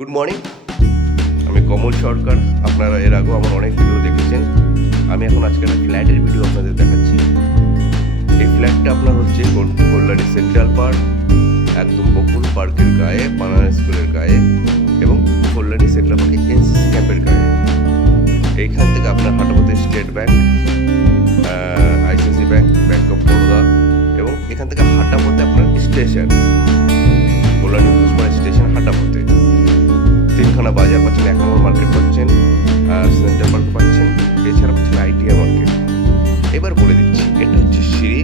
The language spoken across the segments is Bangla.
গুড মর্নিং, আমি কমল সরকার। আপনারা এর আগেও আমার অনেক ভিডিও দেখেছেন। আমি এখন আজকে একটা ফ্ল্যাটের ভিডিও আপনাদের দেখাচ্ছি। এই ফ্ল্যাটটা আপনার হচ্ছে কল্যাণী সেন্ট্রাল পার্ক, একদম বকুল পার্কের গায়ে, বানানা স্কুলের গায়ে এবং কল্যাণী সেন্ট্রাল পার্কে এনসিসি ক্যাম্পের গায়ে। এইখান থেকে আপনার হাঁটাপথে State Bank, ICICI Bank, Bank of Baroda এবং এখান থেকে হাঁটাপথে আপনার স্টেশন, কল্যাণী পুষ্পাড়া স্টেশন হাঁটাপথে তিনখানা বাজার পাচ্ছেন, 1 নম্বর মার্কেট পাচ্ছেন, সেন্ট্রাল পার্ক পাচ্ছেন, এছাড়া পাচ্ছেন আইটিআই মার্কেট। এবার বলে দিচ্ছি, এটা হচ্ছে সিঁড়ি,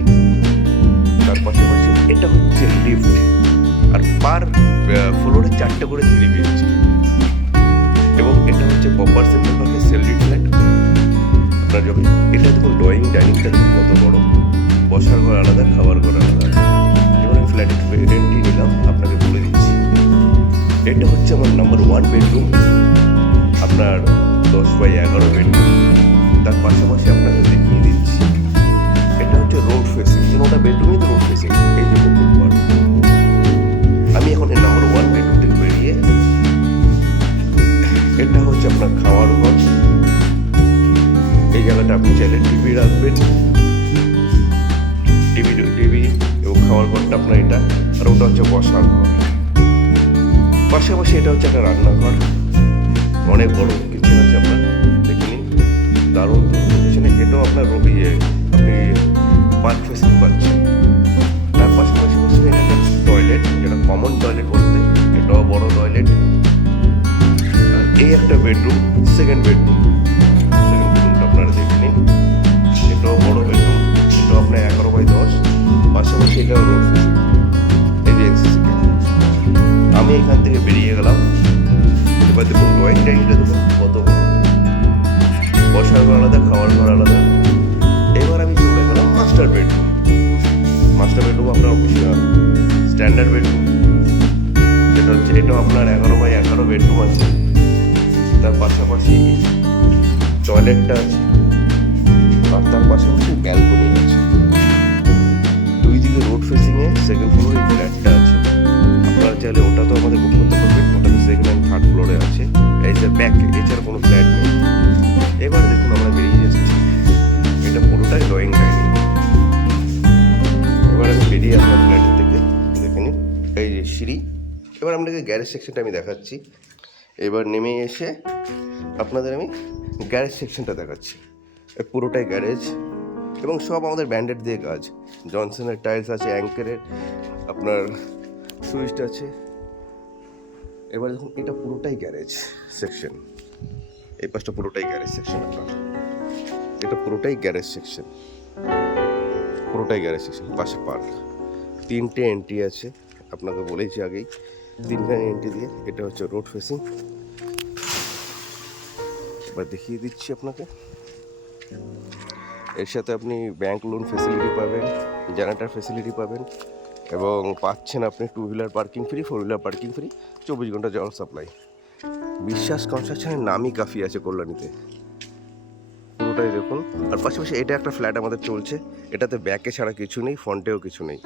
তার পাশাপাশি এটা হচ্ছে লিফট, আর পার ফ্লোরে 4টে করে সিঁড়ি পেয়েছি। এবং এটা হচ্ছে প্রপার সেন্ট্রাল পার্কের সেলরি ফ্ল্যাট। আপনার যখন এটা দেখুন, ড্রয়িং ডাইনিংটা কত বড়, বসার ঘর আলাদা, খাবার ঘর আলাদা। এবার আমি ফ্ল্যাটের রেন্টটি নিলাম, আপনাকে বলে দিচ্ছি। এটা হচ্ছে আমার নাম্বার 1 বেডরুম, আপনার 10x11 বেডরুম। তার পাশাপাশি আপনাকে দেখিয়ে দিচ্ছি, এটা হচ্ছে রোড ফেসিং, ওটা বেডরুমই তো রোড ফেসিং। এই যে বকুল পার্ক। আমি এখন এই নাম্বার 1 বেডরুম থেকে বেরিয়ে, এটা হচ্ছে আপনার খাওয়ার ঘর। এই জায়গাটা আপনি চাইলে টিভি রাখবেন, টিভি এবং খাওয়ার ঘরটা আপনার এটা, আর ওটা হচ্ছে বসার ঘর। পাশাপাশি এটা হচ্ছে একটা রান্নাঘর, অনেক বড় কিচেন আছে, আপনার দেখে নিন, দারুণ কিচেনে। এটাও আপনার আপনি পার্ক ফেসিং পাচ্ছেন। তার পাশাপাশি এটা একটা টয়লেট, যেটা কমন টয়লেট বলতে, এটাও বড় টয়লেট। আর এই একটা বেডরুম, সেকেন্ড বেডরুমটা আপনারা দেখে নিন, এটাও বড় বেডরুম, এটাও আপনার 11x10। পাশাপাশি এটাও রোড ফেসিং, এই যে এনসিসি ক্যাম্প। আমি এখান থেকে বেরিয়ে গেলাম। এবার দেখুন ড্রয়িং ডাইনিংটা দেখুন কত বড়, বসার ঘর আলাদা, খাওয়ার ঘর আলাদা। এবার আমি চলে গেলাম মাস্টার বেডরুম। মাস্টার বেডরুম আপনার স্ট্যান্ডার্ড বেডরুম, যেটা হচ্ছে এটাও আপনার 11x11 বেডরুম আছে। তার পাশাপাশি টয়লেটটা আছে, আর তার পাশাপাশি ব্যালকনি আছে। দুই দিকে রোড ফেসিংয়ে সেকেন্ড ফ্লোরে এই ফ্ল্যাটটা আছে। আপনারা চাইলে ওটা তো আমাদের বুক করতে পারবেন, ওটা তো সেকেন্ড অ্যান্ড থার্ড ফ্লোরে আছে। এই যে ব্যাক, এছাড়া কোনো ফ্ল্যাট নেই। এবার দেখুন আমরা বেরিয়ে যাচ্ছি, এটা পুরোটাই ড্রয়িং ডাইনিং। এবার আমি বেরিয়ে আসলাম ফ্ল্যাটের থেকে, দেখে নিন এই যে সিঁড়ি। এবার আপনাকে গ্যারেজ সেকশনটা আমি দেখাচ্ছি। এবার নেমে এসে আপনাদের আমি গ্যারেজ সেকশনটা দেখাচ্ছি। পুরোটাই গ্যারেজ এবং সব আমাদের ব্র্যান্ডেড দিয়ে কাজ। জনসনের টাইলস আছে, অ্যাঙ্কারের আপনার সুইচ আছে। এবার দেখুন এটা পুরোটাই গ্যারেজ সেকশন, এই পাশটা পুরোটাই গ্যারেজ সেকশন। আপনার এটা পুরোটাই গ্যারেজ সেকশন, পুরোটাই গ্যারেজ সেকশন। পাশে পার্ক, 3টে এন্ট্রি আছে, আপনাকে বলেছি আগেই, 3খানে এন্ট্রি দিয়ে। এটা হচ্ছে রোড ফেসিং। এবার দেখিয়ে দিচ্ছি আপনাকে, এর সাথে আপনি ব্যাংক লোন ফেসিলিটি পাবেন, জেনারেটর ফেসিলিটি পাবেন এবং পাচ্ছেন আপনি 2 wheeler parking free, 4 wheeler parking free, 24 ঘন্টা জল সাপ্লাই। বিশ্বাস কনস্ট্রাকশনের নামই কাফি আছে কল্যাণীতে, পুরোটাই দেখুন। আর পাশাপাশি এটা একটা ফ্ল্যাট আমাদের চলছে, এটাতে ব্যাকে ছাড়া কিছু নেই, ফ্রন্টেও কিছু নেই।